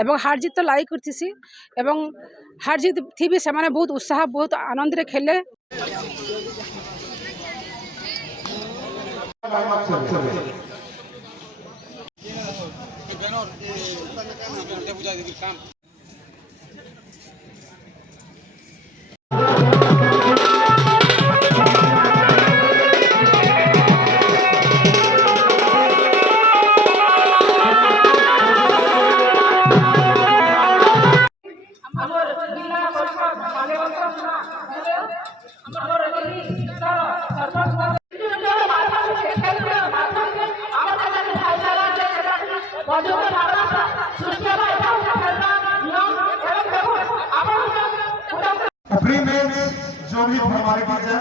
एवं हार जीत तो लाइक करतीसी एवं हार जीत थी भी से बहुत उत्साह बहुत आनंद रे खेले। प्री में जो भी फॉर्मेलिटीज है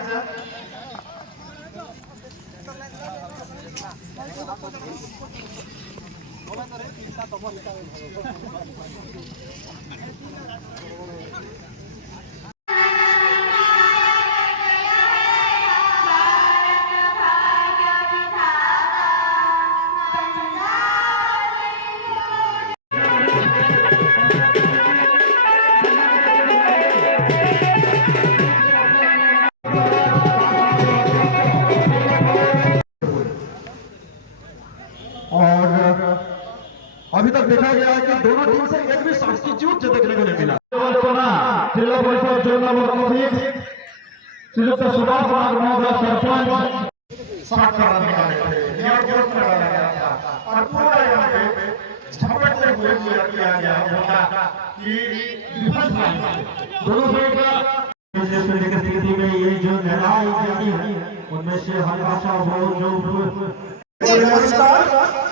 अभी तक देखा गया है कि दोनों टीम से एक भी सब्स्टिट्यूट जो देखने को नहीं मिला। जिला परिषद जोन नंबर 6 श्रीयुक्त सुभाष कुमार महोदय सरपंच साथ खड़ा निकाले थे, नियोजन करा गया था और पूरा यहाँ पे झपटते हुए किया गया होगा कि विफल दोनों का जैसे स्थिति में ये जो लड़ाई जारी है उनमें से हर भाषा जो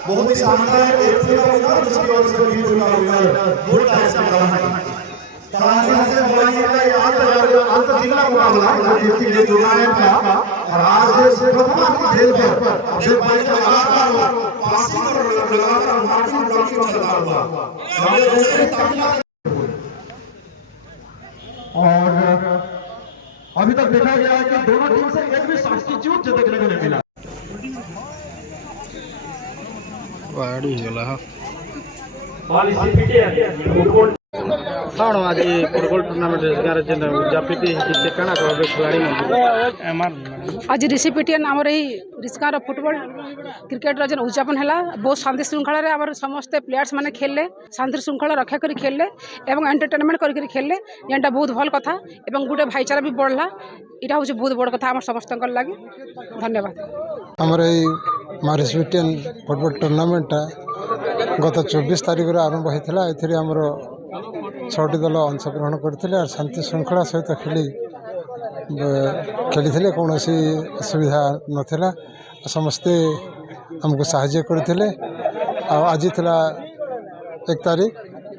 बहुत ही शानदार एक विनर जिसकी ओर से भी चुना विनर वोट है इसका नाम तालियों से बुलाइएगा ये अंत जिला मुकाबला जिसके लिए टूर्नामेंट का और आज से प्रथम खेल पर जो मैच लगातार पासिंग और लगातार मार्किंग ब्लॉकिंग चलता हुआ और अभी तक देखा गया है कि दोनों टीम से एक भी सब्स्टिट्यूट जो देखने को नहीं मिला। वाड़ी होला आज फुटबॉल टूर्नामेंट आज रिसिपिटियन आमर रिस्कार फुटबॉल क्रिकेट जेन उद्यापन है बहुत शांति श्रृंखला आम समस्त प्लेयर्स मैंने खेलले शांति श्रृंखला रक्षा कर खेलले एवं एंटरटेनमेंट करके खेलले जेनटा बहुत भल कथा एवं गोटे भाईचारा भी बढ़ला यहाँ हूँ बहुत बड़ कथा आम समस्त लगे। धन्यवाद। आमर रिसिपिटियन फुटबॉल टूर्नामेंट गत 24 तारीख में आरंभ होता है। आमर 6टी दल अंशग्रहण करते और शांति श्रृंखला सहित खेली कौन असुविधा नाला समस्ते आमको साहाय्य करते। आज था 1 तारीख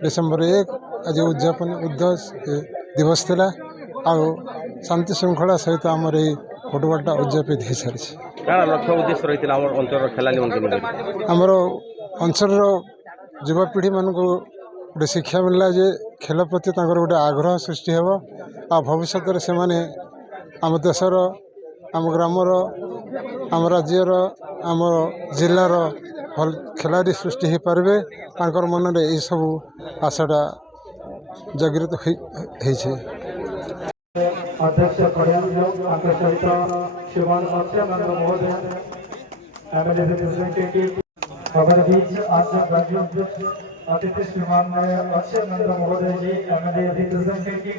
डिसेम्बर 1 आज उद्यापन उद्देश्य दिवस था आ शांति श्रृंखला सहित आमर फुटबॉलटा उद्यापित हो सारी लक्ष्य उद्देश्य रही अंचल खेला आमर अंचल युवापीढ़ी मानक गोटे शिक्षा मिलला जे खेल प्रति गोटे आग्रह सृष्टि हेब आ भविष्य में से आम देशर आम ग्रामर आम राज्यर आम जिलार भल खिलाड़ी सृष्टि हो पारे मन में यही सब आशाटा जागृत हो अध्यक्ष सहित श्रीमान सत्यानंद महोदय एमएलए रिप्रेजेंटेटिव अतिथि श्रीमान अक्षय नंद महोदय जी एमएलए रिप्रेजेंटेटिव